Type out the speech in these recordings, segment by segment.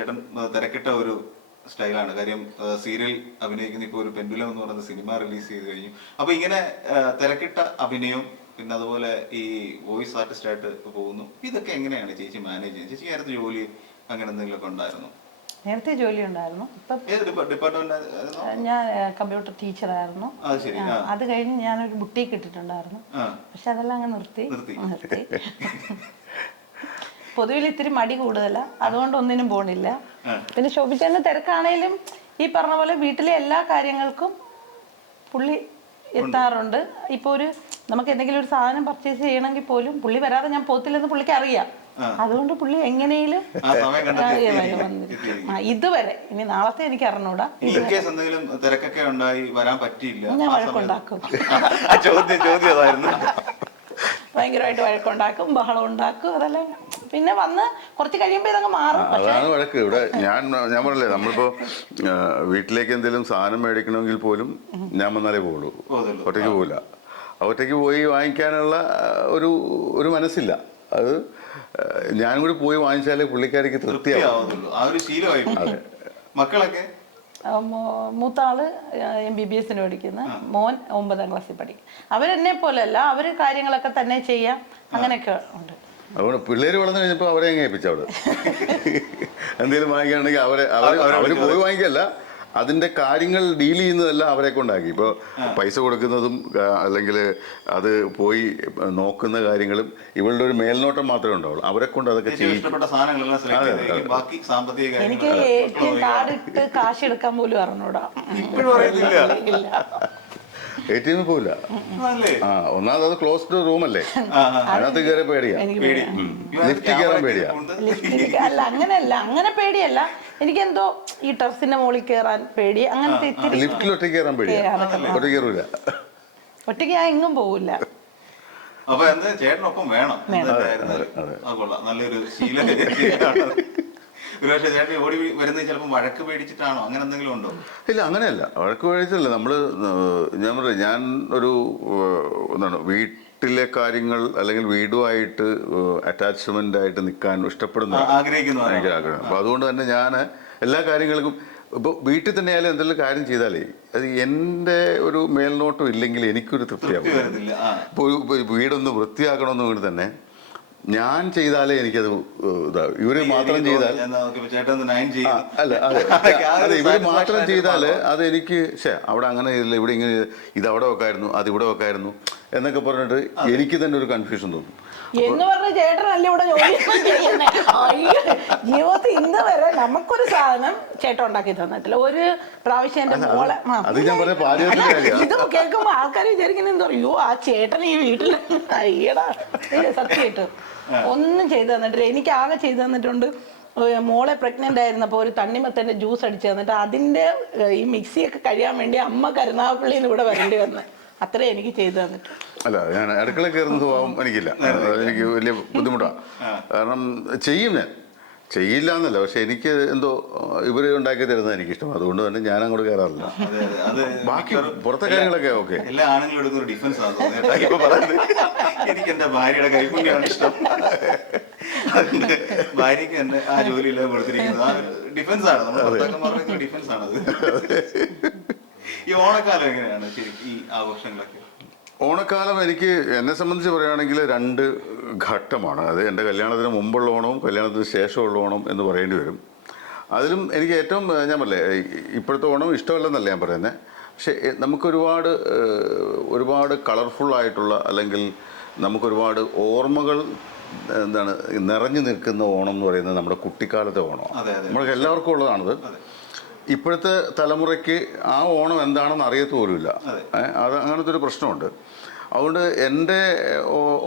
ചേട്ടൻ തിരക്കിട്ട ഒരു സ്റ്റൈലാണ്. കാര്യം സീരിയൽ അഭിനയിക്കുന്ന ഇപ്പോൾ ഒരു പെൻഡുലം എന്ന് പറയുന്ന സിനിമ റിലീസ് ചെയ്ത് കഴിഞ്ഞു. അപ്പൊ ഇങ്ങനെ തിരക്കിട്ട അഭിനയം പിന്നെ അതുപോലെ ഈ വോയിസ് ആർട്ടിസ്റ്റ് ആയിട്ട് പോകുന്നു. ഇതൊക്കെ എങ്ങനെയാണ് ചേച്ചി മാനേജ് ചെയ്യുന്നത്? ചേച്ചി നേരത്തെ ജോലി അങ്ങനെ എന്തെങ്കിലുമൊക്കെ ഉണ്ടായിരുന്നു? നേരത്തെ ജോലി ഉണ്ടായിരുന്നു. ഡിപ്പാർട്ട്മെന്റ് ഞാൻ കമ്പ്യൂട്ടർ ടീച്ചറായിരുന്നു. അത് കഴിഞ്ഞ് ഞാനൊരു ബുട്ടീക്ക് ഇട്ടിട്ടുണ്ടായിരുന്നു. പക്ഷെ അതെല്ലാം അങ്ങ് നിർത്തി. പൊതുവിൽ ഇത്തിരി മടി കൂടുതലാ, അതുകൊണ്ട് ഒന്നിനും പോണില്ല. പിന്നെ ശോഭിച്ചേട്ടന് തിരക്കാണേലും ഈ പറഞ്ഞ പോലെ വീട്ടിലെ എല്ലാ കാര്യങ്ങൾക്കും പുള്ളി എത്താറുണ്ട്. ഇപ്പോൾ നമുക്ക് എന്തെങ്കിലും ഒരു സാധനം പർച്ചേസ് ചെയ്യണമെങ്കിൽ പോലും പുള്ളി വരാതെ ഞാൻ പോത്തില്ലെന്ന് പുള്ളിക്ക് അറിയാം. അതുകൊണ്ട് പുള്ളി എങ്ങനെയും ഇതുവരെ, ഇനി നാളത്തെ എനിക്ക് അറിഞ്ഞൂടാ, ഞാൻ വഴക്കുണ്ടാക്കും. ഭയങ്കരമായിട്ട് വഴക്കുണ്ടാക്കും, ബഹളം ഉണ്ടാക്കും. അതെല്ലാം പിന്നെ വന്ന് കുറച്ച് കഴിയുമ്പോ ഇതങ്ങ് മാറും. അതാണ് വഴക്ക്. ഇവിടെ ഞാൻ പറഞ്ഞില്ലേ, നമ്മളിപ്പോ വീട്ടിലേക്ക് എന്തെങ്കിലും സാധനം മേടിക്കണമെങ്കിൽ പോലും ഞാൻ വന്നാലേ പോകുള്ളൂ, ഒറ്റയ്ക്ക് പോകില്ല. ഒറ്റയ്ക്ക് പോയി വാങ്ങിക്കാനുള്ള ഒരു മനസ്സില്ല. അത് ഞാനും കൂടി പോയി വാങ്ങിച്ചാലേ പുള്ളിക്കാരിക്ക് തൃപ്തിയാവുള്ളൂ. മക്കളൊക്കെ മൂത്താള് MBBS പഠിക്കുന്ന, മോൻ 9ാം ക്ലാസ്സിൽ പഠിക്കും. അവരെന്നെ പോലെയല്ല, അവര് കാര്യങ്ങളൊക്കെ തന്നെ ചെയ്യാം, അങ്ങനെയൊക്കെ ഉണ്ട്. അതുകൊണ്ട് പിള്ളേര് വളർന്നു കഴിഞ്ഞപ്പോൾ അവരെ എങ്ങനെ ഏൽപ്പിച്ചു? അവിടെ എന്തെങ്കിലും വാങ്ങിക്കുകയാണെങ്കിൽ അവര് പോയി വാങ്ങിക്കല്ല, അതിന്റെ കാര്യങ്ങൾ ഡീൽ ചെയ്യുന്നതെല്ലാം അവരെ കൊണ്ടാക്കി. ഇപ്പോൾ പൈസ കൊടുക്കുന്നതും അല്ലെങ്കിൽ അത് പോയി നോക്കുന്ന കാര്യങ്ങളും ഇവളുടെ ഒരു മേൽനോട്ടം മാത്രമേ ഉണ്ടാവുള്ളൂ. അവരെ കൊണ്ട് അതൊക്കെ ചെയ്യും. എനിക്ക് കാർഡിട്ട് കാശ് എടുക്കാൻ പോലും അറിഞ്ഞൂടാ. ATM പോവില്ല. ഒന്നാമത് അത് ക്ലോസ്ഡ് റൂമല്ലേ, അതിനകത്ത് കയറി പേടിയാ. ലിഫ്റ്റ് കയറാൻ പേടിയാ. അല്ല, അങ്ങനെയല്ല, അങ്ങനെ പേടിയല്ല. എനിക്കെന്തോ ഈ ടെറസിന്റെ മുകളിൽ കയറാൻ പേടി. അങ്ങനത്തെ ലിഫ്റ്റിൽ ഒറ്റയ്ക്ക് കയറാൻ പേടിയാ. ഒറ്റയ്ക്ക് കയറൂല. ഒറ്റയ്ക്ക് ഞാൻ എങ്ങും പോവില്ല. അപ്പൊ എന്താ ചേട്ടനൊപ്പം വേണം. നല്ലൊരു ശീലം. ഓടി വരുന്നത് ചിലപ്പോൾ വഴക്ക് പേടിച്ചിട്ടാണോ, അങ്ങനെ എന്തെങ്കിലും ഉണ്ടോ? ഇല്ല, അങ്ങനെയല്ല, വഴക്ക് പേടിച്ചല്ല. ഞാൻ ഒരു എന്താണ്, വീട്ടിലെ കാര്യങ്ങൾ അല്ലെങ്കിൽ വീടുമായിട്ട് അറ്റാച്ച്മെന്റ് ആയിട്ട് നിൽക്കാൻ ഇഷ്ടപ്പെടുന്ന എനിക്ക് ആഗ്രഹം. അപ്പൊ അതുകൊണ്ട് തന്നെ ഞാൻ എല്ലാ കാര്യങ്ങൾക്കും ഇപ്പോൾ വീട്ടിൽ തന്നെ ആയാലും എന്തെങ്കിലും കാര്യം ചെയ്താലേ അത് എൻ്റെ ഒരു മേൽനോട്ടം ഇല്ലെങ്കിൽ എനിക്കൊരു തൃപ്തിയാവും. ഇപ്പോൾ വീടൊന്ന് വൃത്തിയാക്കണമെന്ന് വീട് തന്നെ ഞാൻ ചെയ്താലേ എനിക്കത് ഇവര് മാത്രം ചെയ്താൽ അല്ല, അതെ, ഇവര് മാത്രം ചെയ്താല് അത് എനിക്ക് അവിടെ അങ്ങനെ ഇല്ല, ഇവിടെ ഇങ്ങനെ, ഇത് അവിടെ വെക്കായിരുന്നു, അത് ഇവിടെ വെക്കായിരുന്നു എന്നൊക്കെ പറഞ്ഞിട്ട് എനിക്ക് തന്നെ ഒരു കൺഫ്യൂഷൻ തോന്നും. എന്ന് പറഞ്ഞ ചേട്ടനല്ല ഇവിടെ ജോലി ജീവിതത്തിൽ ഇന്ന് വരെ നമുക്കൊരു സാധനം ചേട്ടൻ ഉണ്ടാക്കി തന്നിട്ടില്ല. ഒരു പ്രാവശ്യം എന്റെ മോളെ ഇത് കേൾക്കുമ്പോ ആൾക്കാർ വിചാരിക്കുന്നത് എന്താ പറയുക, ആ ചേട്ടൻ ഈ വീട്ടിൽ അയ്യടാ സത്യമായിട്ട് ഒന്നും ചെയ്തു തന്നിട്ടില്ല. എനിക്ക് ആകെ ചെയ്തു തന്നിട്ടുണ്ട്, മോളെ പ്രഗ്നന്റ് ആയിരുന്നപ്പോ ഒരു തണ്ണിമത്തന്റെ ജ്യൂസ് അടിച്ചു തന്നിട്ട് അതിന്റെ ഈ മിക്സിയൊക്കെ കഴിയാൻ വേണ്ടി അമ്മ കരുനാഗപ്പള്ളിയിൽ നിന്ന് ഇവിടെ വരേണ്ടി വന്ന്, അത്രേ എനിക്ക് ചെയ്തു തന്നിട്ട്. അല്ല, ഞാൻ അടുക്കള കയറുന്ന സ്വഭാവം എനിക്കില്ല. എനിക്ക് വലിയ ബുദ്ധിമുട്ടാണ്. കാരണം ചെയ്യില്ല എന്നല്ല, പക്ഷെ എനിക്ക് എന്തോ ഇവര് ഉണ്ടാക്കി തരുന്നത് എനിക്കിഷ്ടം. അതുകൊണ്ട് തന്നെ ഞാൻ അങ്ങോട്ട് കയറാറില്ല. ബാക്കി പുറത്തെ കാര്യങ്ങളൊക്കെ ഓക്കെ. എല്ലാ ആണുങ്ങളും എടുക്കുന്ന ഡിഫൻസ് ആണ്. എനിക്ക് എന്റെ ഭാര്യയുടെ കൈപ്പുണ്യാണ് ഇഷ്ടം, ഭാര്യക്ക് എന്നെ ആ ജോലിയില്ല കൊടുത്തിരിക്കുന്നത്. ആ ഡിഫൻസ് ആണ്, നമ്മുടെ ഡിഫൻസ് ആണത്. ഈ ഓണക്കാലം എങ്ങനെയാണ് ശരിക്കും ഈ ആഘോഷങ്ങളൊക്കെ? ഓണക്കാലം എന്നെ സംബന്ധിച്ച് പറയുകയാണെങ്കിൽ 2 ഘട്ടമാണ്. അത് എൻ്റെ കല്യാണത്തിന് മുമ്പുള്ള ഓണവും കല്യാണത്തിന് ശേഷമുള്ള ഓണം എന്ന് പറയേണ്ടി വരും. അതിലും എനിക്ക് ഏറ്റവും, ഞാൻ പറഞ്ഞില്ലേ, ഇപ്പോഴത്തെ ഓണം ഇഷ്ടമല്ലെന്നല്ല ഞാൻ പറയുന്നത്. പക്ഷേ ഒരുപാട് കളർഫുള്ളായിട്ടുള്ള അല്ലെങ്കിൽ നമുക്കൊരുപാട് ഓർമ്മകൾ എന്താണ് നിറഞ്ഞു നിൽക്കുന്ന ഓണം എന്ന് പറയുന്നത് നമ്മുടെ കുട്ടിക്കാലത്തെ ഓണമാണ്. നമ്മൾക്ക് എല്ലാവർക്കും ഉള്ളതാണത്. ഇപ്പോഴത്തെ തലമുറയ്ക്ക് ആ ഓണം എന്താണെന്ന് അറിയത്ത് പോലുമില്ല. അത് അങ്ങനത്തെ ഒരു പ്രശ്നമുണ്ട്. അതുകൊണ്ട് എൻ്റെ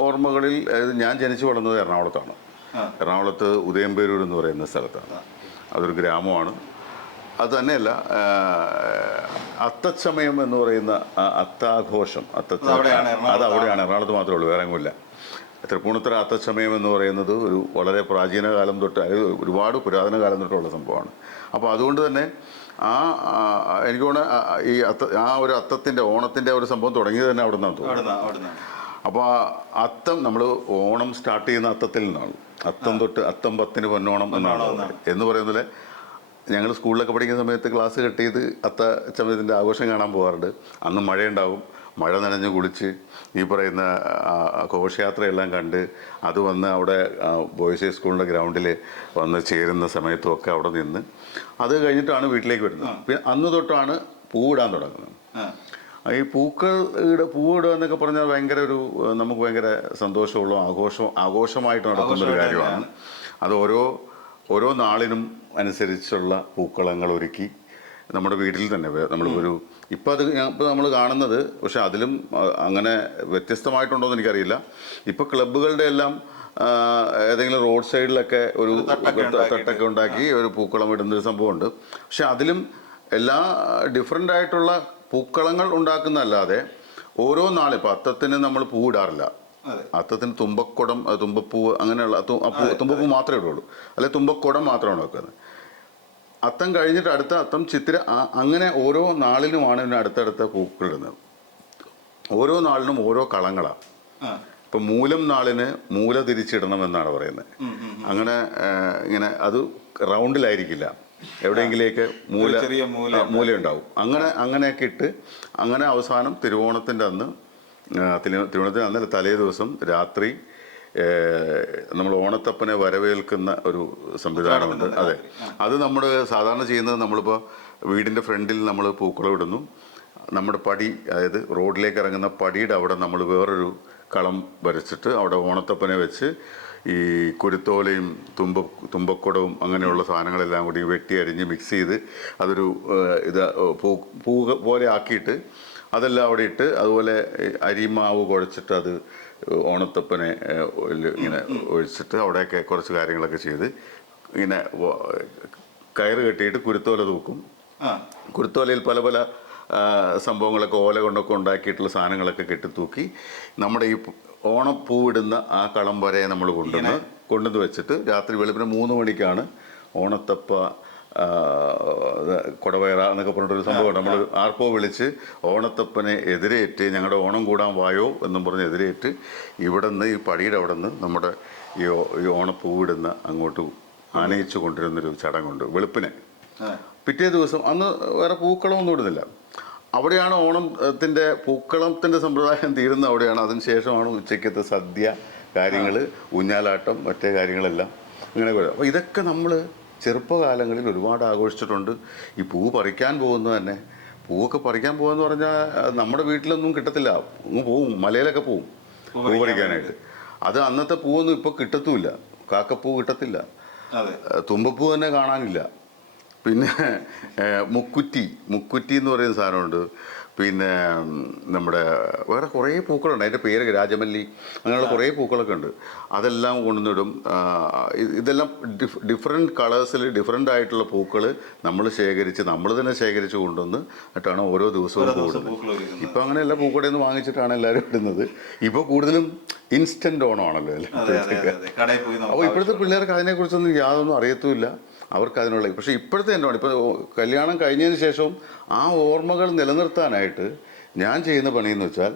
ഓർമ്മകളിൽ ഞാൻ ജനിച്ചു വളർന്നത് എറണാകുളത്താണ്. എറണാകുളത്ത് ഉദയംപേരൂർ എന്ന് പറയുന്ന സ്ഥലത്താണ്. അതൊരു ഗ്രാമമാണ്. അത് തന്നെയല്ല, അത്തച്ചമയം എന്ന് പറയുന്ന അത്താഘോഷം, അത് അവിടെയാണ്, എറണാകുളത്ത് മാത്രമേ ഉള്ളൂ, വേറെ എങ്ങുമില്ല. തൃപ്പൂണിത്തുറ അത്തച്ചമയം എന്ന് പറയുന്നത് ഒരു വളരെ പ്രാചീന കാലം തൊട്ട്, അതായത് ഒരുപാട് പുരാതന കാലം തൊട്ടുള്ള സംഭവമാണ്. അപ്പോൾ അതുകൊണ്ട് തന്നെ എനിക്ക് തോന്നുന്നു ആ ഒരു അത്തത്തിൻ്റെ, ഓണത്തിൻ്റെ ഒരു സംഭവം തുടങ്ങിയത് തന്നെ അവിടെ നിന്നാണ് തോന്നുന്നത്. അപ്പോൾ അത്തം, നമ്മൾ ഓണം സ്റ്റാർട്ട് ചെയ്യുന്ന അത്തത്തിൽ നിന്നാണ്. അത്തം തൊട്ട് അത്തം 10 പൊന്നോണം എന്നാണ് എന്ന് പറയുന്നത്. ഞങ്ങൾ സ്കൂളിലൊക്കെ പഠിക്കുന്ന സമയത്ത് ക്ലാസ് കട്ട് ചെയ്ത് അത്തച്ചമയത്തിൻ്റെ ആഘോഷം കാണാൻ പോകാറുണ്ട്. അന്ന് മഴയുണ്ടാവും. മഴ നനഞ്ഞ് കുളിച്ച് ഈ പറയുന്ന ഘോഷയാത്രയെല്ലാം കണ്ട് അത് വന്ന് അവിടെ ബോയ്സ് സ്കൂളിൻ്റെ ഗ്രൗണ്ടിൽ വന്ന് ചേരുന്ന സമയത്തുമൊക്കെ അവിടെ നിന്ന് അത് കഴിഞ്ഞിട്ടാണ് വീട്ടിലേക്ക് വരുന്നത്. പിന്നെ അന്ന് തൊട്ടാണ് പൂവിടാൻ തുടങ്ങുന്നത്. ഈ പൂവിടുക എന്നൊക്കെ പറഞ്ഞാൽ ഭയങ്കര നമുക്ക് ഭയങ്കര സന്തോഷമുള്ള ആഘോഷമായിട്ട് നടത്തുന്നൊരു കാര്യമാണ്. അത് ഓരോ നാളിനും അനുസരിച്ചുള്ള പൂക്കളങ്ങൾ ഒരുക്കി നമ്മുടെ വീട്ടിൽ തന്നെ ഇപ്പം നമ്മൾ കാണുന്നത്, പക്ഷെ അതിലും അങ്ങനെ വ്യത്യസ്തമായിട്ടുണ്ടോയെന്ന് എനിക്കറിയില്ല. ഇപ്പം ക്ലബ്ബുകളുടെ എല്ലാം ഏതെങ്കിലും റോഡ് സൈഡിലൊക്കെ ഒരു തട്ടൊക്കെ ഉണ്ടാക്കി ഒരു പൂക്കളം ഇടുന്നൊരു സംഭവമുണ്ട്. പക്ഷെ അതിലും എല്ലാ ഡിഫറെൻ്റ് ആയിട്ടുള്ള പൂക്കളങ്ങൾ ഉണ്ടാക്കുന്നതല്ലാതെ ഓരോ നാളും ഇപ്പം അത്തത്തിന് നമ്മൾ പൂവിടാറില്ല. അത്തത്തിന് തുമ്പക്കുടം, തുമ്പപ്പൂവ് അങ്ങനെയുള്ള തുമ്പപ്പൂ മാത്രമേ ഇടുള്ളൂ, അല്ലെ തുമ്പക്കുടം മാത്രമാണ് വെക്കുന്നത്. അത്തം കഴിഞ്ഞിട്ട് അടുത്ത അത്തം ചിത്തിര, അങ്ങനെ ഓരോ നാളിനുമാണ് ഇതിന് അടുത്തടുത്ത പൂക്കൾ ഇടുന്നത്. ഓരോ നാളിനും ഓരോ കളങ്ങളാണ്. ഇപ്പം മൂലം നാളിന് മൂല തിരിച്ചിടണമെന്നാണ് പറയുന്നത്. അങ്ങനെ ഇങ്ങനെ അത് റൗണ്ടിലായിരിക്കില്ല, എവിടെയെങ്കിലേക്ക് മൂല ഉണ്ടാവും. അങ്ങനെയൊക്കെ ഇട്ട് അങ്ങനെ അവസാനം തിരുവോണത്തിൻ്റെ അന്ന് തലേ ദിവസം രാത്രി നമ്മൾ ഓണത്തപ്പനെ വരവേൽക്കുന്ന ഒരു സംവിധാനമുണ്ട്. അതെ, അത് നമ്മൾ സാധാരണ ചെയ്യുന്നത്, നമ്മളിപ്പോൾ വീടിൻ്റെ ഫ്രണ്ടിൽ നമ്മൾ പൂക്കളം ഇടുന്നു. നമ്മുടെ പടി, അതായത് റോഡിലേക്ക് ഇറങ്ങുന്ന പടിയുടെ അവിടെ നമ്മൾ വേറൊരു കളം വരച്ചിട്ട് അവിടെ ഓണത്തപ്പനെ വെച്ച് ഈ കുരുത്തോലയും തുമ്പക്കുടവും അങ്ങനെയുള്ള സാധനങ്ങളെല്ലാം കൂടി വെട്ടി അരിഞ്ഞ് മിക്സ് ചെയ്ത് അതൊരു പൂ പോലെ ആക്കിയിട്ട് അതെല്ലാം അവിടെ ഇട്ട്, അതുപോലെ അരിമാവ് കുഴച്ചിട്ട് അത് ഓണത്തപ്പനെ ഇങ്ങനെ ഒഴിച്ചിട്ട് അവിടെയൊക്കെ കുറച്ച് കാര്യങ്ങളൊക്കെ ചെയ്ത് ഇങ്ങനെ കയറ് കെട്ടിയിട്ട് കുരുത്തോല തൂക്കും. കുരുത്തോലയിൽ പല പല സംഭവങ്ങളൊക്കെ ഓല കൊണ്ടൊക്കെ ഉണ്ടാക്കിയിട്ടുള്ള സാധനങ്ങളൊക്കെ കെട്ടിത്തൂക്കി നമ്മുടെ ഈ ഓണപ്പൂവിടുന്ന ആ കളം വരെ നമ്മൾ കൊണ്ടുവന്ന് വെച്ചിട്ട് രാത്രി വെളുപ്പിന് 3 മണിക്കാണ് ഓണത്തപ്പ കൊടവയറ എന്നൊക്കെ പറഞ്ഞിട്ടൊരു സംഭവം നമ്മൾ ആർപ്പോ വിളിച്ച് ഓണത്തപ്പനെ എതിരേറ്റ് ഞങ്ങളുടെ ഓണം കൂടാൻ വായോ എന്നും പറഞ്ഞ് എതിരേറ്റ് ഇവിടെ നിന്ന് ഈ പടിയുടെ അവിടെ നിന്ന് നമ്മുടെ ഈ ഓണപ്പൂവിടുന്ന അങ്ങോട്ട് ആനയിച്ചു കൊണ്ടിരുന്നൊരു ചടങ്ങുണ്ട്. വെളുപ്പിനെ പിറ്റേ ദിവസം അന്ന് വേറെ പൂക്കളമൊന്നും ഇടുന്നില്ല. അവിടെയാണ് ഓണത്തിൻ്റെ പൂക്കളത്തിൻ്റെ സമ്പ്രദായം തീരുന്നത്. അവിടെയാണ്. അതിന് ശേഷമാണ് ഉച്ചയ്ക്കത്തെ സദ്യ കാര്യങ്ങൾ, ഊഞ്ഞാലാട്ടം, മറ്റേ കാര്യങ്ങളെല്ലാം അങ്ങനെ. അപ്പോൾ ഇതൊക്കെ നമ്മൾ ചെറുപ്പകാലങ്ങളിൽ ഒരുപാട് ആഘോഷിച്ചിട്ടുണ്ട്. ഈ പൂ പറിക്കാൻ പോകുന്നത് തന്നെ, പൂവൊക്കെ പറിക്കാൻ പോകുകയെന്ന് പറഞ്ഞാൽ നമ്മുടെ വീട്ടിലൊന്നും കിട്ടത്തില്ല. അങ്ങ് പോവും, മലയിലൊക്കെ പോവും പൂ പറിക്കാനായിട്ട്. അത് അന്നത്തെ പൂവൊന്നും ഇപ്പോൾ കിട്ടത്തുമില്ല. കാക്കപ്പൂ കിട്ടത്തില്ല, തുമ്പപ്പൂ തന്നെ കാണാനില്ല. പിന്നെ മുക്കുറ്റി എന്ന് പറയുന്ന സാധനമുണ്ട്. പിന്നെ നമ്മുടെ വേറെ കുറേ പൂക്കളുണ്ട്, അതിൻ്റെ പേര് രാജമല്ലി, അങ്ങനെയുള്ള കുറേ പൂക്കളൊക്കെ ഉണ്ട്. അതെല്ലാം കൊണ്ടുവന്നിടും. ഇതെല്ലാം ഡിഫറെൻറ്റ് കളേഴ്സിൽ ഡിഫറെൻ്റ് ആയിട്ടുള്ള പൂക്കൾ നമ്മൾ തന്നെ ശേഖരിച്ച് കൊണ്ടുവന്ന് എന്നിട്ടാണ് ഓരോ ദിവസവും കൂടുന്നത്. ഇപ്പം അങ്ങനെയല്ല, പൂക്കടയിൽ നിന്ന് വാങ്ങിച്ചിട്ടാണ് എല്ലാവരും ഇടുന്നത്. ഇപ്പോൾ കൂടുതലും ഇൻസ്റ്റൻറ്റ് ഓണമാണല്ലോ എല്ലാത്തേക്ക്. അപ്പോൾ ഇപ്പോഴത്തെ പിള്ളേർക്ക് അതിനെക്കുറിച്ചൊന്നും യാതൊന്നും അറിയത്തുമില്ല. അവർക്ക് അതിനുള്ള, പക്ഷേ ഇപ്പോഴത്തെ എൻ്റെ ഇപ്പോൾ കല്യാണം കഴിഞ്ഞതിന് ശേഷവും ആ ഓർമ്മകൾ നിലനിർത്താനായിട്ട് ഞാൻ ചെയ്യുന്ന പണിയെന്ന് വെച്ചാൽ,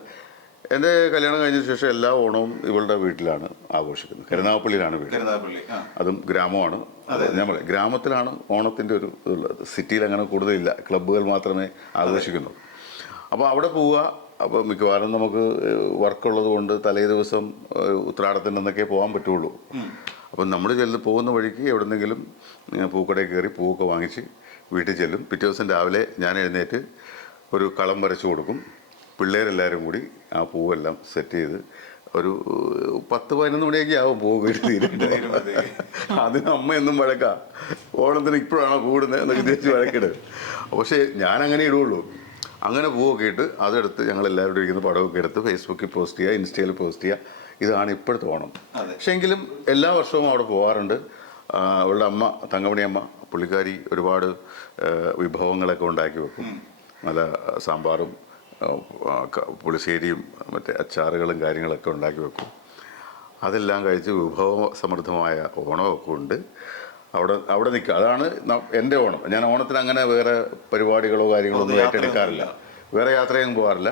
എൻ്റെ കല്യാണം കഴിഞ്ഞതിന് ശേഷം എല്ലാ ഓണവും ഇവളുടെ വീട്ടിലാണ് ആഘോഷിക്കുന്നത്. കരുനാഗപ്പള്ളിയിലാണ് വീട്. അതും ഗ്രാമമാണ്. ഞാൻ പറയാം, ഗ്രാമത്തിലാണ് ഓണത്തിൻ്റെ ഒരു ഉള്ളത്. സിറ്റിയിൽ അങ്ങനെ കൂടുതലില്ല, ക്ലബ്ബുകൾ മാത്രമേ ആഘോഷിക്കുന്നു. അപ്പോൾ അവിടെ പോവുക. അപ്പോൾ മിക്കവാറും നമുക്ക് വർക്കുള്ളത് കൊണ്ട് തലേ ദിവസം ഉത്രാടത്തിൻ്റെ അന്നൊക്കെ പോകാൻ പറ്റുള്ളൂ. അപ്പം നമ്മൾ പോകുന്ന വഴിക്ക് എവിടെന്നെങ്കിലും പൂക്കടയിൽ കയറി പൂവൊക്കെ വാങ്ങിച്ച് വീട്ടിൽ ചെല്ലും. പിറ്റേ ദിവസം രാവിലെ ഞാൻ എഴുന്നേറ്റ് ഒരു കളം വരച്ചു കൊടുക്കും. പിള്ളേരെല്ലാവരും കൂടി ആ പൂവെല്ലാം സെറ്റ് ചെയ്ത് ഒരു 10-11 മണിയൊക്കെ ആവും പൂവ് വീട്ടിൽ തീരുന്നത്. അതിന് അമ്മ എന്നും വഴക്കാം, ഓണത്തിന് ഇപ്പോഴാണോ കൂടുന്നത് എന്നൊക്കെ തിരിച്ച് വഴക്കിട്. പക്ഷേ ഞാൻ അങ്ങനെ ഇടുള്ളൂ. അങ്ങനെ പൂവൊക്കെ ഇട്ട് അതെടുത്ത് ഞങ്ങളെല്ലാവരും ഇരിക്കുന്ന പടമൊക്കെ എടുത്ത് ഫേസ്ബുക്കിൽ പോസ്റ്റ് ചെയ്യുക, ഇൻസ്റ്റയിൽ പോസ്റ്റ് ചെയ്യുക. ഇതാണ് ഇപ്പോഴത്തെ ഓണം. പക്ഷെ എങ്കിലും എല്ലാ വർഷവും അവിടെ പോകാറുണ്ട്. അവളുടെ അമ്മ, തങ്കമണി അമ്മ, പുള്ളിക്കാരി ഒരുപാട് വിഭവങ്ങളൊക്കെ ഉണ്ടാക്കി വെക്കും. നല്ല സാമ്പാറും പുളിശ്ശേരിയും മറ്റേ അച്ചാറുകളും കാര്യങ്ങളൊക്കെ ഉണ്ടാക്കി വെക്കും. അതെല്ലാം കഴിച്ച് വിഭവ സമൃദ്ധമായ ഓണമൊക്കെ ഉണ്ട്. അവിടെ നിൽക്കുക. അതാണ് എൻ്റെ ഓണം. ഞാൻ ഓണത്തിന് അങ്ങനെ വേറെ പരിപാടികളോ കാര്യങ്ങളോ ഒന്നും ഏറ്റെടുക്കാറില്ല. വേറെ യാത്രയൊന്നും പോകാറില്ല.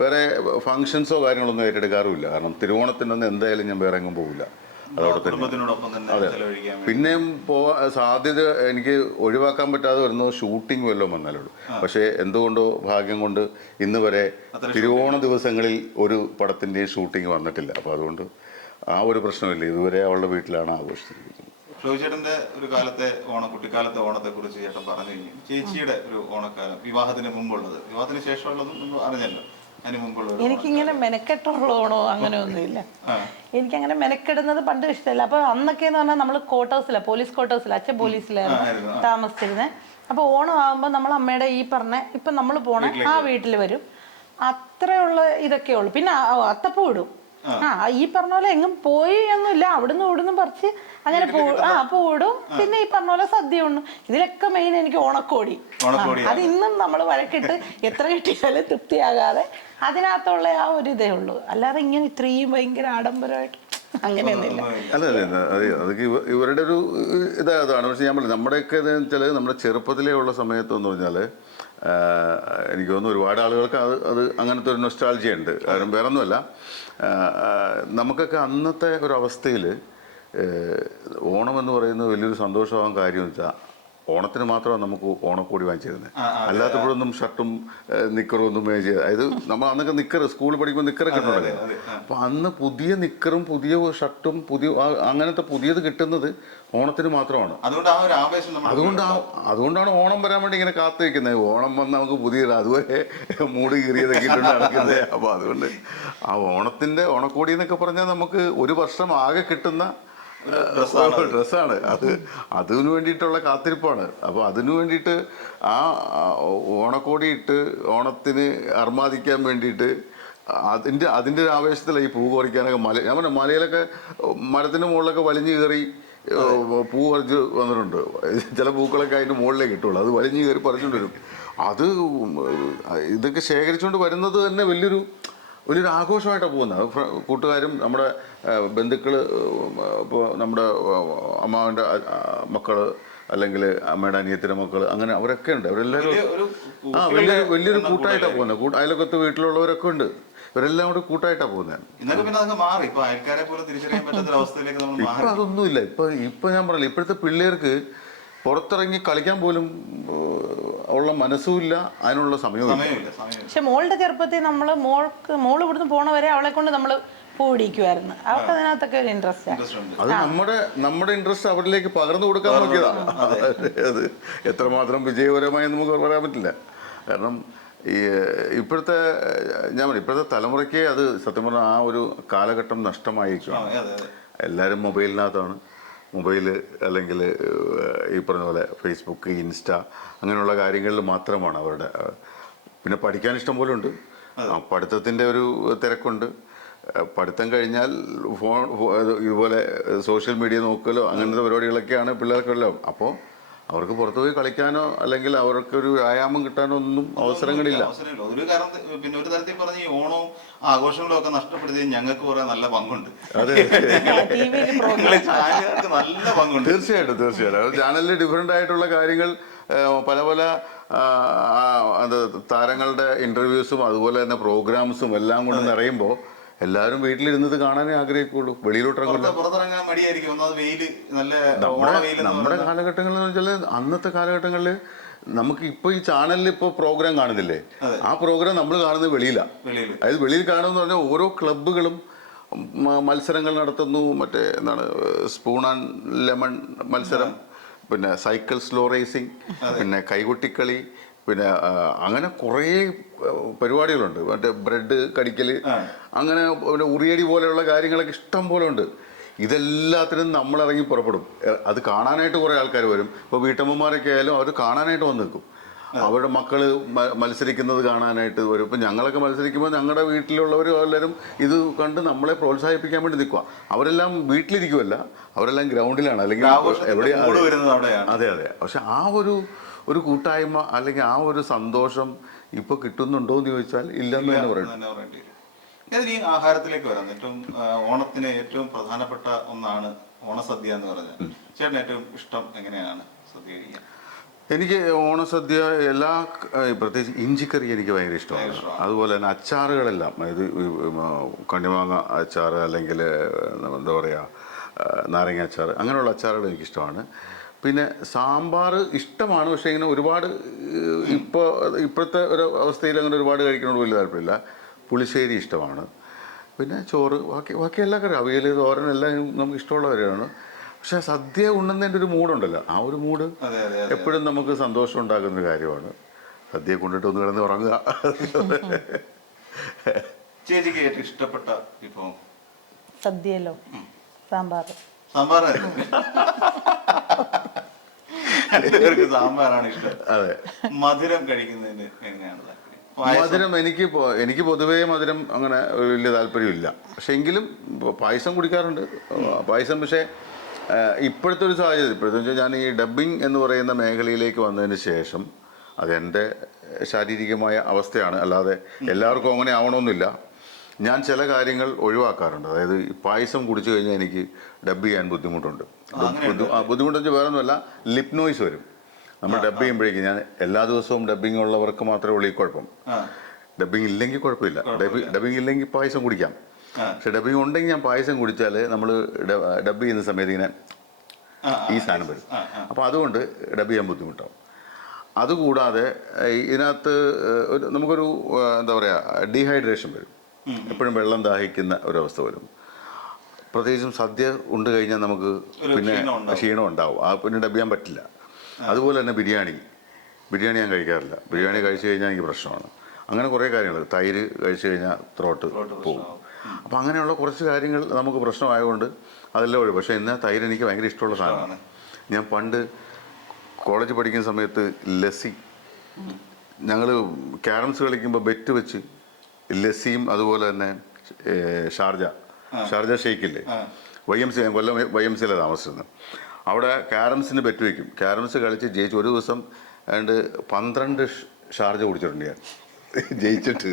വേറെ ഫങ്ഷൻസോ കാര്യങ്ങളൊന്നും ഏറ്റെടുക്കാറുമില്ല. കാരണം തിരുവോണത്തിനൊന്നും എന്തായാലും ഞാൻ വേറെ എങ്ങും പോകില്ല. അതവിടെ തന്നെ. കുടുംബത്തിനോടൊപ്പം തന്നെ ചെലവഴിക്കാൻ വേണ്ടി. പിന്നെയും സാധ്യത എനിക്ക് ഒഴിവാക്കാൻ പറ്റാതെ വരുന്നു ഷൂട്ടിംഗ് വല്ലതും വന്നാലുള്ളൂ. പക്ഷേ എന്തുകൊണ്ടോ ഭാഗ്യം കൊണ്ട് ഇന്ന് വരെ തിരുവോണ ദിവസങ്ങളിൽ ഒരു പടത്തിൻ്റെയും ഷൂട്ടിംഗ് വന്നിട്ടില്ല. അപ്പോൾ അതുകൊണ്ട് ആ ഒരു പ്രശ്നമില്ല. ഇതുവരെ അവളുടെ വീട്ടിലാണ് ആഘോഷിച്ചിരിക്കുന്നത്. ഷോയിച്ചേട്ടന്റെ ഒരു കാലത്തെ കുട്ടിക്കാലത്തെ ഓണത്തെ കുറിച്ച് ചേട്ടൻ പറഞ്ഞു കഴിഞ്ഞു. ചേച്ചിയുടെ ഒരു ഓണക്കാലം വിവാഹത്തിന് മുമ്പുള്ളത്, വിവാഹത്തിന് ശേഷമുള്ളതും അറിഞ്ഞല്ലോ. അതിന് മുമ്പുള്ള എനിക്കിങ്ങനെ മെനക്കെട്ടുള്ള ഓണോ അങ്ങനെ ഒന്നുമില്ല. എനിക്കങ്ങനെ മെനക്കെടുന്നത് പണ്ട് ഇഷ്ടമല്ല. അപ്പൊ അന്നൊക്കെ എന്ന് പറഞ്ഞാൽ നമ്മള് ക്വാർട്ടേഴ്സിലാണ്, പോലീസ് ക്വാർട്ടേഴ്സിൽ, അച്ഛൻ പോലീസിലായിരുന്നു താമസിച്ചിരുന്നത്. അപ്പൊ ഓണം ആകുമ്പോ നമ്മൾ അമ്മയുടെ ഈ പറഞ്ഞ ഇപ്പൊ നമ്മൾ പോണ ആ വീട്ടിൽ വരും. അത്രയുള്ള ഇതൊക്കെ ഉള്ളു. പിന്നെ അത്തപ്പൂ ഇടും. ഈ പറഞ്ഞ പോലെ എങ്ങും പോയി ഒന്നുമില്ല, അവിടുന്ന് ഇവിടുന്ന് പറിച്ച് അങ്ങനെ പൂടും. പിന്നെ ഈ പറഞ്ഞ പോലെ സദ്യ ഉണ്ണും. ഇതിലൊക്കെ മെയിൻ എനിക്ക് ഓണക്കോടി. അത് ഇന്നും നമ്മൾ വഴക്കിട്ട് എത്ര കിട്ടിയാലും തൃപ്തിയാകാതെ അതിനകത്തുള്ള ആ ഒരു ഇതേ ഉള്ളൂ. അല്ലാതെ ഇങ്ങനെ ഇത്രയും ഭയങ്കര ആഡംബരമായിട്ട് അങ്ങനെയൊന്നുമില്ല. അതെ അതെ അതൊക്കെ ഇവരുടെ ഒരു ഇതാണ്. പക്ഷെ ഞാൻ പറഞ്ഞു നമ്മുടെയൊക്കെ വെച്ചാൽ നമ്മുടെ ചെറുപ്പത്തിലേ ഉള്ള സമയത്തെന്ന് പറഞ്ഞാൽ എനിക്ക് തോന്നുന്നു ഒരുപാട് ആളുകൾക്ക് അത് അങ്ങനത്തെ ഒരു നൊസ്റ്റാൾജിയ ഉണ്ട്. കാരണം വേറെ ഒന്നുമല്ല, നമുക്കൊക്കെ അന്നത്തെ ഒരു അവസ്ഥയിൽ ഓണം എന്ന് പറയുന്നത് വലിയൊരു സന്തോഷമാകാൻ കാര്യം എന്ന് വെച്ചാൽ ഓണത്തിന് മാത്രമാണ് നമുക്ക് ഓണക്കോടി വാങ്ങിച്ചിരുന്നത്. അല്ലാത്തപ്പോഴൊന്നും ഷർട്ടും നിക്കറും ഒന്നും മേടിച്ച്, അതായത് നമ്മൾ അന്നൊക്കെ നിക്കർ സ്കൂളിൽ പഠിക്കുമ്പോൾ നിക്കറൊക്കെ ഉണ്ടല്ലോ. അപ്പോൾ അന്ന് പുതിയ നിക്കറും പുതിയ ഷർട്ടും അങ്ങനത്തെ പുതിയത് കിട്ടുന്നത് ഓണത്തിന് മാത്രമാണ്. അതുകൊണ്ടാണ് ഓണം വരാൻ വേണ്ടി ഇങ്ങനെ കാത്തിരിക്കുന്നത്. ഓണം വന്ന് നമുക്ക് പുതിയത് അതുവരെ മൂട് കീറിയതൊക്കെ ഇട്ടുണ്ട് നടക്കുന്നത്. അപ്പോൾ അതുകൊണ്ട് ആ ഓണക്കോടി എന്നൊക്കെ പറഞ്ഞാൽ നമുക്ക് ഒരു വർഷം ആകെ കിട്ടുന്ന ഡ്രസ്സാണ്. അതിനു വേണ്ടിയിട്ടുള്ള കാത്തിരിപ്പാണ്. അപ്പോൾ അതിനു വേണ്ടിയിട്ട് ആ ഓണക്കോടി ഇട്ട് ഓണത്തിന് അർമാദിക്കാൻ വേണ്ടിയിട്ട് അതിൻ്റെ ഒരു ആവേശത്തിലാണ് ഈ പൂ പറിക്കാനൊക്കെ. ഞാൻ പറഞ്ഞ മലയിലൊക്കെ മരത്തിൻ്റെ മുകളിലൊക്കെ വലിഞ്ഞു കയറി പൂ പറിച്ച് വന്നിട്ടുണ്ട്. ചില പൂക്കളൊക്കെ അതിൻ്റെ മുകളിലേക്ക് കിട്ടുള്ളൂ. അത് വലിഞ്ഞു കയറി പറിച്ചുകൊണ്ട് വരും. അത് ഇതൊക്കെ ശേഖരിച്ചുകൊണ്ട് വരുന്നത് തന്നെ വലിയൊരു ആഘോഷമായിട്ടാണ് പോകുന്നത്. കൂട്ടുകാരും നമ്മുടെ ബന്ധുക്കൾ, ഇപ്പോൾ നമ്മുടെ അമ്മാവൻ്റെ മക്കൾ അല്ലെങ്കിൽ അമ്മയുടെ അനിയത്തിൻ്റെ മക്കൾ, അങ്ങനെ അവരൊക്കെ ഉണ്ട്. അവരെല്ലാവരും വലിയൊരു കൂട്ടായിട്ടാണ് പോകുന്നത്. അയലൊക്കത്ത് വീട്ടിലുള്ളവരൊക്കെ ഉണ്ട്. ഇവരെല്ലാം കൂടെ കൂട്ടായിട്ടാണ് പോകുന്നത്. ഇപ്പം അതൊന്നുമില്ല. ഇപ്പം ഞാൻ പറഞ്ഞില്ല, ഇപ്പോഴത്തെ പിള്ളേർക്ക് പുറത്തിറങ്ങി കളിക്കാൻ പോലും ഉള്ള മനസ്സുമില്ല, അതിനുള്ള സമയവുമില്ല. പക്ഷെ മോളുടെ ചെറുപ്പത്തിൽ മോൾ ഇവിടുന്ന് പോണവരെ അവളെ കൊണ്ട് നമ്മള് പൂടിക്കുമായിരുന്നു. അവർക്ക് അതിനകത്തൊക്കെ ഒരു ഇൻട്രസ്റ്റ്. അത് നമ്മുടെ ഇൻട്രസ്റ്റ് അവരിലേക്ക് പകർന്നു കൊടുക്കാൻ നോക്കിയതാണ്. അത് എത്രമാത്രം വിജയകരമായി നമുക്ക് പറയാൻ പറ്റില്ല. കാരണം ഇപ്പോഴത്തെ തലമുറയ്ക്ക് അത് സത്യം പറഞ്ഞാൽ ആ ഒരു കാലഘട്ടം നഷ്ടമായിരിക്കുകയാണ്. എല്ലാവരും മൊബൈലിനകത്താണ്. മൊബൈല് അല്ലെങ്കിൽ ഈ പറഞ്ഞ പോലെ ഫേസ്ബുക്ക്, ഇൻസ്റ്റ അങ്ങനെയുള്ള കാര്യങ്ങളിൽ മാത്രമാണ് അവരുടെ. പിന്നെ പഠിക്കാൻ ഇഷ്ടം പോലെ ഉണ്ട്. പഠിത്തത്തിൻ്റെ ഒരു തിരക്കുണ്ട്. പഠിത്തം കഴിഞ്ഞാൽ ഇതുപോലെ സോഷ്യൽ മീഡിയ നോക്കലോ അങ്ങനത്തെ പരിപാടികളൊക്കെയാണ് പിള്ളേർക്കെല്ലാം. അപ്പോൾ അവർക്ക് പുറത്തുപോയി കളിക്കാനോ അല്ലെങ്കിൽ അവർക്കൊരു വ്യായാമം കിട്ടാനോ ഒന്നും അവസരങ്ങളില്ല. ഒരു കാരണം പിന്നെ ഒരു തരത്തിൽ പറഞ്ഞ ഈ ഓണവും ആഘോഷങ്ങളും ഒക്കെ നഷ്ടപ്പെടുത്തി ഞങ്ങൾക്ക് കുറെ നല്ല പങ്കുണ്ട്. അതെ, നല്ല പങ്കുണ്ട്. തീർച്ചയായിട്ടും ചാനലിൽ ഡിഫറെൻ്റ് ആയിട്ടുള്ള കാര്യങ്ങൾ പല താരങ്ങളുടെ ഇന്റർവ്യൂസും അതുപോലെ തന്നെ പ്രോഗ്രാംസും എല്ലാം കൊണ്ട് നിറയുമ്പോൾ എല്ലാവരും വീട്ടിലിരുന്നത് കാണാനേ ആഗ്രഹിക്കുള്ളൂ. പുറത്തിറങ്ങാൻ മടിയായിരിക്കും. നമ്മുടെ കാലഘട്ടങ്ങളിൽ എന്ന് വെച്ചാൽ അന്നത്തെ കാലഘട്ടങ്ങളിൽ നമുക്ക് ഇപ്പോൾ ഈ ചാനലിൽ ഇപ്പോൾ പ്രോഗ്രാം കാണുന്നില്ലേ, ആ പ്രോഗ്രാം നമ്മൾ കാണുന്നത് വെളിയിലാണ്. അതായത് വെളിയിൽ കാണുമെന്ന് പറഞ്ഞാൽ ഓരോ ക്ലബ്ബുകളും മത്സരങ്ങൾ നടത്തുന്നു. മറ്റേ എന്താണ് സ്പൂൺ ആൻഡ് ലെമൺ മത്സരം, പിന്നെ സൈക്കിൾ സ്ലോ റേസിംഗ്, പിന്നെ കൈകൊട്ടിക്കളി, പിന്നെ അങ്ങനെ കുറേ പരിപാടികളുണ്ട്. മറ്റേ ബ്രെഡ് കടിക്കൽ, അങ്ങനെ പിന്നെ ഉറിയടി പോലെയുള്ള കാര്യങ്ങളൊക്കെ ഇഷ്ടം പോലെ ഉണ്ട്. ഇതെല്ലാത്തിനും നമ്മളിറങ്ങി പുറപ്പെടും. അത് കാണാനായിട്ട് കുറേ ആൾക്കാർ വരും. ഇപ്പോൾ വീട്ടമ്മമാരൊക്കെ ആയാലും അവർ കാണാനായിട്ട് വന്ന് നിൽക്കും. അവരുടെ മക്കൾ മത്സരിക്കുന്നത് കാണാനായിട്ട് വരും. ഇപ്പം ഞങ്ങളൊക്കെ മത്സരിക്കുമ്പോൾ ഞങ്ങളുടെ വീട്ടിലുള്ളവരും എല്ലാവരും ഇത് കണ്ട് നമ്മളെ പ്രോത്സാഹിപ്പിക്കാൻ വേണ്ടി നിൽക്കുക. അവരെല്ലാം വീട്ടിലിരിക്കുമല്ല, അവരെല്ലാം ഗ്രൗണ്ടിലാണ് അല്ലെങ്കിൽ എവിടെയാണ്. അതെ. പക്ഷെ ആ ഒരു കൂട്ടായ്മ അല്ലെങ്കിൽ ആ ഒരു സന്തോഷം ഇപ്പൊ കിട്ടുന്നുണ്ടോ എന്ന് ചോദിച്ചാൽ ഇല്ലെന്ന് തന്നെ പറയണം. ഈ ആഹാരത്തിലേക്ക് വരാം. ഓണത്തിന് ഏറ്റവും പ്രധാനപ്പെട്ട ഒന്നാണ് ഓണസദ്യ എന്ന് പറഞ്ഞാൽ. ചേട്ടന് ഏറ്റവും ഇഷ്ടം എങ്ങനെയാണ് സദ്യ കഴിക്കാൻ? എനിക്ക് ഓണസദ്യ പ്രത്യേകിച്ച് ഇഞ്ചിക്കറി എനിക്ക് ഭയങ്കര ഇഷ്ടമാണ്. അതുപോലെ തന്നെ അച്ചാറുകളെല്ലാം, അതായത് കണ്ണിമാങ്ങ അച്ചാറ് അല്ലെങ്കിൽ എന്താ പറയുക നാരങ്ങ അച്ചാർ, അങ്ങനെയുള്ള അച്ചാറുകൾ എനിക്കിഷ്ടമാണ്. പിന്നെ സാമ്പാർ ഇഷ്ടമാണ്, പക്ഷേ ഇങ്ങനെ ഒരുപാട് ഇപ്പോഴത്തെ ഒരു അവസ്ഥയിൽ അങ്ങനെ ഒരുപാട് കഴിക്കണോട് വലിയ താല്പര്യമില്ല. പുളിശ്ശേരി ഇഷ്ടമാണ്. പിന്നെ ചോറ്, ബാക്കി എല്ലാ കറിയും, അവിയൽ, തോരൻ എല്ലാം നമുക്ക് ഇഷ്ടമുള്ള കറിയാണ്. പക്ഷെ സദ്യ ഉണ്ണുന്നതിൻ്റെ ഒരു മൂഡുണ്ടല്ലോ, ആ ഒരു മൂഡ് എപ്പോഴും നമുക്ക് സന്തോഷം ഉണ്ടാകുന്നൊരു കാര്യമാണ്. സദ്യയെ കൊണ്ടിട്ട് ഒന്ന് കിടന്ന് ഉറങ്ങുക. ചേച്ചിക്ക് ഏറ്റവും ഇഷ്ടപ്പെട്ട വിഭവം? സദ്യയല്ലോ, സാമ്പാർ. രണ്ടുപേർക്ക് സാമ്പാറാണ് ഇഷ്ടം. അതെ. മധുരം കഴിക്കുന്നതിന് എങ്ങനെയാണ്? മധുരം എനിക്ക് പൊതുവേ മധുരം അങ്ങനെ വലിയ താല്പര്യമില്ല. പക്ഷെ എങ്കിലും പായസം കുടിക്കാറുണ്ട്. പായസം പക്ഷേ ഇപ്പോഴത്തെ ഒരു സാഹചര്യം, ഇപ്പോഴത്തെ വെച്ചാൽ ഞാൻ ഈ ഡബ്ബിംഗ് എന്ന് പറയുന്ന മേഖലയിലേക്ക് വന്നതിന് ശേഷം അതെൻ്റെ ശാരീരികമായ അവസ്ഥയാണ്, അല്ലാതെ എല്ലാവർക്കും അങ്ങനെ ആവണമെന്നില്ല. ഞാൻ ചില കാര്യങ്ങൾ ഒഴിവാക്കാറുണ്ട്. അതായത് ഈ പായസം കുടിച്ചു കഴിഞ്ഞാൽ എനിക്ക് ഡബ് ചെയ്യാൻ ബുദ്ധിമുട്ടുണ്ട്. ബുദ്ധിമുട്ടെന്ന് വെച്ചാൽ വേറെ ഒന്നുമല്ല, ലിപ് നോയ്സ് വരും നമ്മൾ ഡബ് ചെയ്യുമ്പോഴേക്കും. ഞാൻ എല്ലാ ദിവസവും ഡബ്ബിംഗ് ഉള്ളവർക്ക് മാത്രമേ ഉള്ളൂ ഈ കുഴപ്പം. ഡബ്ബിംഗ് ഇല്ലെങ്കിൽ കുഴപ്പമില്ല, ഡബ്ബിംഗ് ഇല്ലെങ്കിൽ പായസം കുടിക്കാം. പക്ഷെ ഡബ്ബിംഗ് ഉണ്ടെങ്കിൽ ഞാൻ പായസം കുടിച്ചാൽ നമ്മൾ ഡബ് ചെയ്യുന്ന സമയത്ത് ഇങ്ങനെ ഈ സാധനം വരും. അപ്പോൾ അതുകൊണ്ട് ഡബ് ചെയ്യാൻ ബുദ്ധിമുട്ടാവും. അതുകൂടാതെ ഇതിനകത്ത് നമുക്കൊരു എന്താ പറയുക, ഡീഹൈഡ്രേഷൻ വരും. എപ്പോഴും വെള്ളം ദാഹിക്കുന്ന ഒരവസ്ഥ വരും. പ്രത്യേകിച്ചും സദ്യ ഉണ്ട് കഴിഞ്ഞാൽ നമുക്ക് പിന്നെ ക്ഷീണം ഉണ്ടാവും, പിന്നെ ഡബ് ചെയ്യാൻ പറ്റില്ല. അതുപോലെ തന്നെ ബിരിയാണി ഞാൻ കഴിക്കാറില്ല. ബിരിയാണി കഴിച്ചു കഴിഞ്ഞാൽ എനിക്ക് പ്രശ്നമാണ്. അങ്ങനെ കുറേ കാര്യങ്ങൾ, തൈര് കഴിച്ചു കഴിഞ്ഞാൽ ത്രോട്ട് പോകും. അപ്പം അങ്ങനെയുള്ള കുറച്ച് കാര്യങ്ങൾ നമുക്ക് പ്രശ്നമായതുകൊണ്ട് അതെല്ലാം ഒഴിവ്. പക്ഷേ ഇന്ന് തൈര് എനിക്ക് ഭയങ്കര ഇഷ്ടമുള്ള സാധനമാണ്. ഞാൻ പണ്ട് കോളേജ് പഠിക്കുന്ന സമയത്ത് ലസ്സി, ഞങ്ങൾ ക്യാരംസ് കളിക്കുമ്പോൾ ബെറ്റ് വെച്ച് ലസ്സിയും അതുപോലെ തന്നെ ഷാർജ ഷെയ്ക്കില്ലേ, YMC, കൊല്ലം YMCയിലാണ് താമസിച്ചിരുന്നത്. അവിടെ ക്യാരംസിന് ബെറ്റ് വയ്ക്കും. ക്യാരംസ് കളിച്ച് ജയിച്ച് ഒരു ദിവസം ഏതാണ്ട് 12 ഷാർജ കുടിച്ചിട്ടുണ്ട് ഞാൻ ജയിച്ചിട്ട്.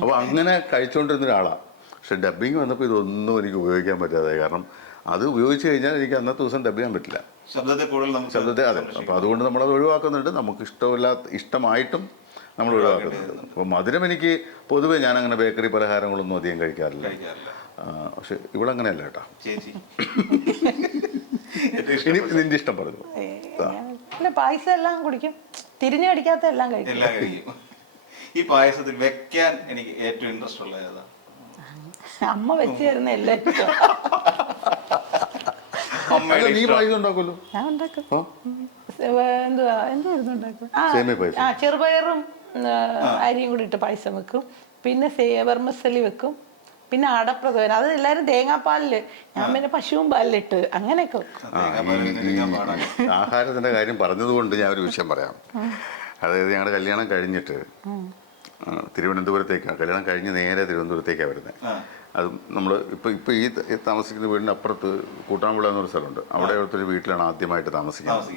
അപ്പോൾ അങ്ങനെ കഴിച്ചുകൊണ്ടിരുന്ന ഒരാളാണ്. പക്ഷെ ഡബ്ബിങ് വന്നപ്പോൾ ഇതൊന്നും എനിക്ക് ഉപയോഗിക്കാൻ പറ്റാതെ, കാരണം അത് ഉപയോഗിച്ച് കഴിഞ്ഞാൽ എനിക്ക് അന്നത്തെ ദിവസം ഡബ് ചെയ്യാൻ പറ്റില്ല, ശബ്ദത്തെ. അതെ. അപ്പോൾ അതുകൊണ്ട് നമ്മളത് ഒഴിവാക്കുന്നുണ്ട്. നമുക്ക് ഇഷ്ടമായിട്ടും നമ്മൾ ഒഴിവാക്കുന്നുണ്ട്. അപ്പോൾ മധുരം എനിക്ക് പൊതുവേ ഞാൻ അങ്ങനെ ബേക്കറി പലഹാരങ്ങളൊന്നും അധികം കഴിക്കാറില്ല. പക്ഷെ ഇവിടെ അങ്ങനെയല്ല കേട്ടോ. നിന്റെ ഇഷ്ടം പറഞ്ഞു. പായസം എല്ലാം കുടിക്കും, തിരിഞ്ഞു കടിക്കാത്ത എല്ലാം കഴിക്കും. ഈ പായസത്തിൽ വെക്കാൻ എനിക്ക് ഏറ്റവും ഇൻട്രസ്റ്റ് ഉള്ള ഏതാ? അമ്മ വെച്ച് തരുന്ന എല്ലാം ഇഷ്ടം. നീ പായസം ഉണ്ടാക്കുമല്ലോ? ഞാൻ ഉണ്ടാക്കും. എന്തായിരുന്നു ഉണ്ടാക്കും? ചെറുപയറും അരിയും കൂടി ഇട്ട് പായസം വെക്കും. പിന്നെ വെർമസലി വെക്കും. പിന്നെ അടപ്രഥമൻ, അത് എല്ലാവരും തേങ്ങാപ്പാലില്, ഞാൻ പിന്നെ പശുവും പാലിലിട്ട് അങ്ങനെയൊക്കെ വെക്കും. ആഹാരത്തിന്റെ കാര്യം പറഞ്ഞതുകൊണ്ട് ഞാൻ ഒരു വിഷയം പറയാം. അതായത് ഞങ്ങളുടെ കല്യാണം കഴിഞ്ഞിട്ട് തിരുവനന്തപുരത്തേക്കാണ്, കല്യാണം കഴിഞ്ഞ് നേരെ തിരുവനന്തപുരത്തേക്കാണ് വരുന്നത്. അത് നമ്മൾ ഇപ്പോൾ ഈ താമസിക്കുന്ന വീടിൻ്റെ അപ്പുറത്ത് കൂട്ടാമ്പുഴ എന്നൊരു സ്ഥലമുണ്ട്. അവിടെ അവിടുത്തെ വീട്ടിലാണ് ആദ്യമായിട്ട് താമസിക്കുന്നത്.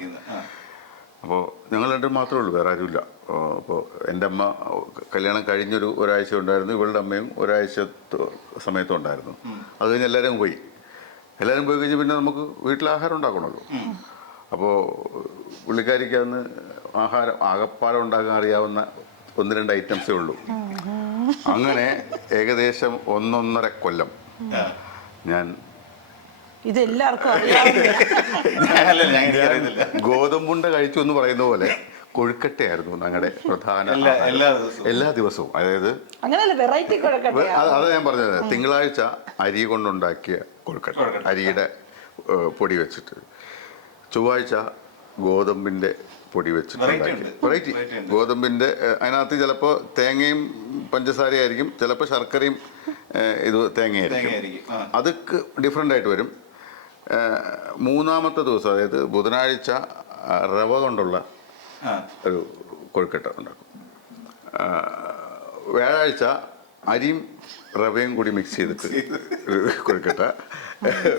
അപ്പോൾ ഞങ്ങൾ രണ്ടും മാത്രമേ ഉള്ളൂ, വേറെ ആരുമില്ല. അപ്പോൾ എൻ്റെ അമ്മ കല്യാണം കഴിഞ്ഞൊരു ഒരാഴ്ച ഉണ്ടായിരുന്നു, ഇവളുടെ അമ്മയും ഒരാഴ്ച സമയത്തും ഉണ്ടായിരുന്നു. അത് കഴിഞ്ഞ് എല്ലാവരും പോയി കഴിഞ്ഞ് പിന്നെ നമുക്ക് വീട്ടിൽ ആഹാരം ഉണ്ടാക്കണമല്ലോ. അപ്പോൾ പുള്ളിക്കാരിക്ക് അന്ന് ആകപ്പാടം ഉണ്ടാക്കാൻ അറിയാവുന്ന 1-2 ഐറ്റംസേ ഉള്ളൂ. അങ്ങനെ ഏകദേശം 1.5 കൊല്ലം ഞാൻ ഗോതമ്പുണ്ട കഴിച്ചു എന്ന് പറയുന്ന പോലെ കൊഴുക്കട്ടയായിരുന്നു ഞങ്ങളുടെ പ്രധാന എല്ലാ ദിവസവും. അതായത് അതാ ഞാൻ പറഞ്ഞത്, തിങ്കളാഴ്ച അരി കൊണ്ടുണ്ടാക്കിയ കൊഴുക്കട്ട, അരിയുടെ പൊടി വെച്ചിട്ട്. ചൊവ്വാഴ്ച ഗോതമ്പിൻ്റെ പൊടി വെച്ചിട്ടുണ്ടാക്കി വെറൈറ്റി. ഗോതമ്പിൻ്റെ അതിനകത്ത് ചിലപ്പോൾ തേങ്ങയും പഞ്ചസാരയായിരിക്കും, ചിലപ്പോൾ ശർക്കരയും തേങ്ങയായിരിക്കും. അതൊക്കെ ഡിഫറെൻ്റ് ആയിട്ട് വരും. മൂന്നാമത്തെ ദിവസം, അതായത് ബുധനാഴ്ച റവ കൊണ്ടുള്ള ഒരു കൊഴുക്കട്ട ഉണ്ടാക്കും. വ്യാഴാഴ്ച അരിയും റവയും കൂടി മിക്സ് ചെയ്തിട്ട് കൊഴുക്കട്ട.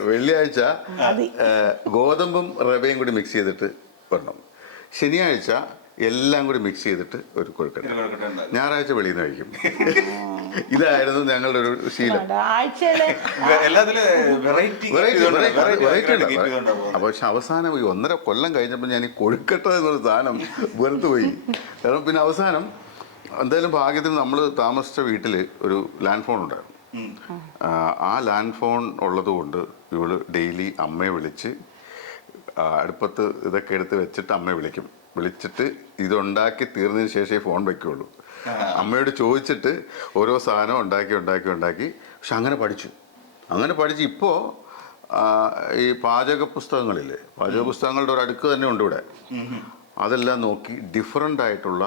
വെള്ളിയാഴ്ച ഗോതമ്പും റവയും കൂടി മിക്സ് ചെയ്തിട്ട് വരണം. ശനിയാഴ്ച എല്ലാം കൂടി മിക്സ് ചെയ്തിട്ട് ഒരു കൊഴുക്കട്ട. ഞായറാഴ്ച വെളിയിൽ നിന്ന് കഴിക്കും. ഇതായിരുന്നു ഞങ്ങളുടെ ഒരു ശീലം. അപ്പൊ പക്ഷെ അവസാനം ഈ 1.5 കൊല്ലം കഴിഞ്ഞപ്പോൾ ഞാൻ ഈ കൊഴുക്കട്ട എന്നൊരു സാധനം വെറുത്തു പോയി. കാരണം പിന്നെ അവസാനം എന്തായാലും ഭാഗ്യത്തിന് നമ്മൾ താമസിച്ച വീട്ടിൽ ഒരു ലാൻഡ് ഫോൺ ഉണ്ടായിരുന്നു. ആ ലാൻഡ് ഫോൺ ഉള്ളതുകൊണ്ട് ഇവള് ഡെയിലി അമ്മയെ വിളിച്ച് അടുപ്പത്ത് ഇതൊക്കെ എടുത്ത് വെച്ചിട്ട് അമ്മയെ വിളിച്ചിട്ട് ഇതുണ്ടാക്കി തീർന്നതിന് ശേഷമേ ഫോൺ വയ്ക്കുള്ളൂ. അമ്മയോട് ചോദിച്ചിട്ട് ഓരോ സാധനം ഉണ്ടാക്കി പക്ഷെ അങ്ങനെ പഠിച്ച് ഇപ്പോൾ ഈ പാചക പുസ്തകങ്ങളുടെ ഒരു അടുക്ക് തന്നെ ഉണ്ട് ഇവിടെ. അതെല്ലാം നോക്കി ഡിഫറൻ്റ് ആയിട്ടുള്ള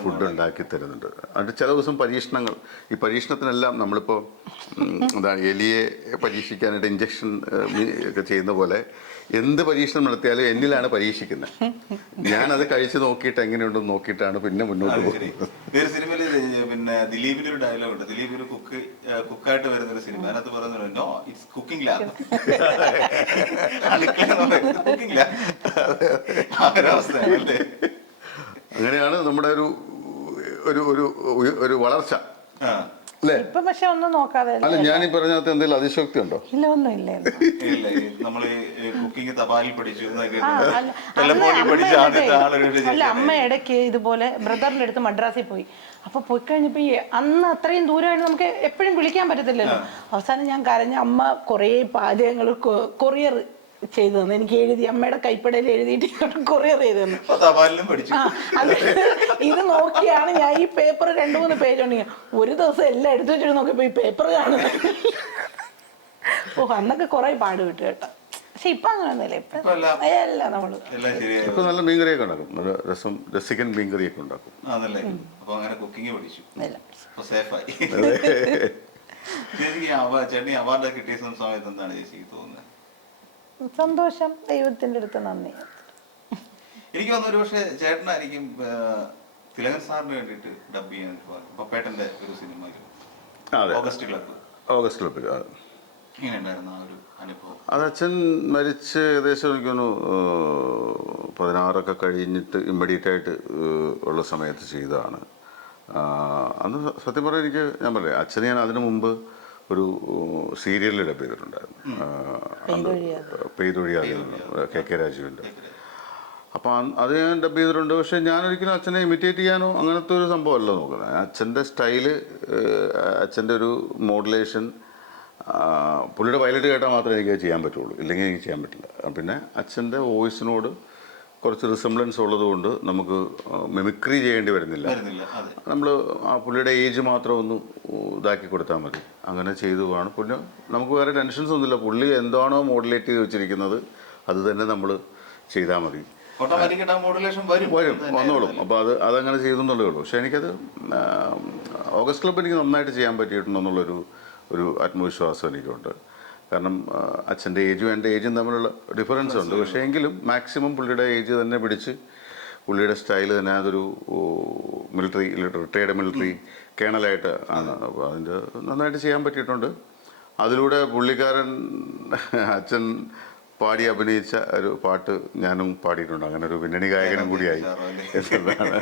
ഫുഡ് ഉണ്ടാക്കി തരുന്നുണ്ട്. അതിൻ്റെ ചില ദിവസം പരീക്ഷണങ്ങൾ, ഈ പരീക്ഷണത്തിനെല്ലാം നമ്മളിപ്പോൾ എന്താണ് എലിയെ പരീക്ഷിക്കാനായിട്ട് ഇഞ്ചക്ഷൻ ഒക്കെ ചെയ്യുന്ന പോലെ എന്ത് പരീക്ഷണം നടത്തിയാലും എന്നിലാണ് പരീക്ഷിക്കുന്നത്. ഞാനത് കഴിച്ച് നോക്കിയിട്ട് എങ്ങനെയുണ്ടെന്ന് നോക്കിയിട്ടാണ് പിന്നെ മുന്നോട്ട് പോകുന്നത്. വേറെ സിനിമയിൽ പിന്നെ ദിലീപിന്റെ ഒരു ഡയലോഗ് ഉണ്ട്. ദിലീപ് ഒരു കുക്കായിട്ട് വരുന്ന ഒരു സിനിമ, അതിനകത്ത് പറയുന്നത് no it's cooking lab. Cooking lab അവരവസ്ഥയല്ലേ. അങ്ങനെയാണ് നമ്മുടെ ഒരു വളർച്ച അല്ലേ? ഇപ്പൊ പക്ഷെ ഒന്നും നോക്കാതെ അല്ല, ഞാൻ ഈ പറഞ്ഞകത്ത് എന്തെങ്കിലും അതിശോക്തി ഉണ്ടോ? ഇല്ല, ഒന്നും ഇല്ല. നമ്മള് കുക്കിംഗ് തപാലിൽ പഠിച്ചു, അല്ല, അമ്മ ഇടയ്ക്ക് ഇതുപോലെ ബ്രദറിന്റെ അടുത്ത് മദ്രാസിൽ പോയി. അപ്പൊ പോയി കഴിഞ്ഞപ്പോ അന്ന് അത്രയും ദൂരമായിട്ട് നമുക്ക് എപ്പോഴും വിളിക്കാൻ പറ്റത്തില്ലല്ലോ. അവസാനം ഞാൻ കരഞ്ഞ അമ്മ കുറേ പാചകങ്ങൾ കൊറിയർ ചെയ്തു തന്നു. എനിക്ക് എഴുതി അമ്മയുടെ കൈപ്പടയിൽ എഴുതിയിട്ട് കൊറിയർ ചെയ്തു തന്നു. ഇത് നോക്കിയാണ് ഞാൻ ഈ പേപ്പർ 2-3 പേജുണ്ടെങ്കിൽ ഒരു ദിവസം എല്ലാം എടുത്തു വെച്ചിട്ട് നോക്കിയപ്പോ ഈ പേപ്പർ കാണുന്നത്. അന്നൊക്കെ കുറെ പാട് വിട്ടു കേട്ടോ. പക്ഷെ ഇപ്പൊ അങ്ങനെയൊന്നുമില്ല. എല്ലാം നമ്മള് ഇപ്പൊ നല്ല മീൻകറിയൊക്കെ ഉണ്ടാക്കും. നല്ല രസിക്കൻ മീൻകറിയൊക്കെ ഉണ്ടാക്കും. അവാർഡ് കിട്ടിയ സമയത്ത് എന്താണ് ചേച്ചി തോന്നുന്നത്? സന്തോഷം, ദൈവത്തിന്റെ അടുത്ത് നന്ദി. എനിക്ക് തോന്നുന്നു ഒരു പക്ഷേ ചേട്ടനായിരിക്കും തിലകൻ സാറിന് വേണ്ടിയിട്ട് ഡബ് ചെയ്യാൻ പപ്പേട്ടന്റെ ഒരു സിനിമ ഓഗസ്റ്റ് ക്ലബ്. എങ്ങനെയുണ്ടായിരുന്നു ആ ഒരു അനുഭവം? അത് അച്ഛൻ മരിച്ച് ഏകദേശം എനിക്കൊന്ന് 16 കഴിഞ്ഞിട്ട് ഇമ്മീഡിയറ്റ് ആയിട്ട് ഉള്ള സമയത്ത് ചെയ്തതാണ്. അന്ന് സത്യം പറഞ്ഞാൽ ഞാൻ പറയാം, അച്ഛനെ ഞാൻ അതിനു മുമ്പ് ഒരു സീരിയലിൽ ഡബ് ചെയ്തിട്ടുണ്ടായിരുന്നു, പെയ്തൊഴിയാതെ KK രാജുവിൻ്റെ. അപ്പോൾ അത് ഞാൻ ഡബ് ചെയ്തിട്ടുണ്ട്. പക്ഷേ ഞാനൊരിക്കലും അച്ഛനെ ഇമിറ്റേറ്റ് ചെയ്യാനോ അങ്ങനത്തെ ഒരു സംഭവമല്ല നോക്കുന്നത്. അച്ഛൻ്റെ സ്റ്റൈല്, അച്ഛൻ്റെ ഒരു മോഡുലേഷൻ, പുള്ളിയുടെ പൈലറ്റ് കേട്ടാൽ മാത്രമേ എനിക്ക് ചെയ്യാൻ പറ്റുള്ളൂ, ഇല്ലെങ്കിൽ എനിക്ക് ചെയ്യാൻ പറ്റില്ല. പിന്നെ അച്ഛൻ്റെ വോയിസിനോട് കുറച്ച് റിസംബ്ലൻസ് ഉള്ളതുകൊണ്ട് നമുക്ക് മിമിക്രി ചെയ്യേണ്ടി വരുന്നില്ല. നമ്മൾ ആ പുള്ളിയുടെ ഏജ് മാത്രം ഒന്ന് ഇതാക്കി കൊടുത്താൽ മതി. അങ്ങനെ ചെയ്തു പോവാണ്. പിന്നെ നമുക്ക് വേറെ ടെൻഷൻസ് ഒന്നുമില്ല. പുള്ളി എന്താണോ മോഡുലേറ്റ് ചെയ്ത് വെച്ചിരിക്കുന്നത് അത് തന്നെ നമ്മൾ ചെയ്താൽ മതി, വന്നോളും. അപ്പോൾ അതങ്ങനെ ചെയ്തെന്നുള്ളേ ഉള്ളൂ. പക്ഷെ എനിക്കത് ഓഗസ്റ്റ് ക്ലബ് എനിക്ക് നന്നായിട്ട് ചെയ്യാൻ പറ്റിയിട്ടുണ്ടെന്നുള്ളൊരു ആത്മവിശ്വാസം എനിക്കുണ്ട്. കാരണം അച്ഛൻ്റെ ഏജും എൻ്റെ ഏജും തമ്മിലുള്ള ഡിഫറൻസ് ഉണ്ട്. പക്ഷേ എങ്കിലും മാക്സിമം പുള്ളിയുടെ ഏജ് തന്നെ പിടിച്ച് പുള്ളിയുടെ സ്റ്റൈൽ തന്നെ, അതൊരു റിട്ടയർഡ് മിലിറ്ററി കേണലായിട്ട് ആണ്. അപ്പോൾ അതിൻ്റെ നന്നായിട്ട് ചെയ്യാൻ പറ്റിയിട്ടുണ്ട്. അതിലൂടെ പുള്ളിക്കാരൻ അച്ഛൻ പാടി അഭിനയിച്ച ഒരു പാട്ട് ഞാനും പാടിയിട്ടുണ്ട്. അങ്ങനെ ഒരു പിന്നണി ഗായകനും കൂടിയായി എന്നതാണ്.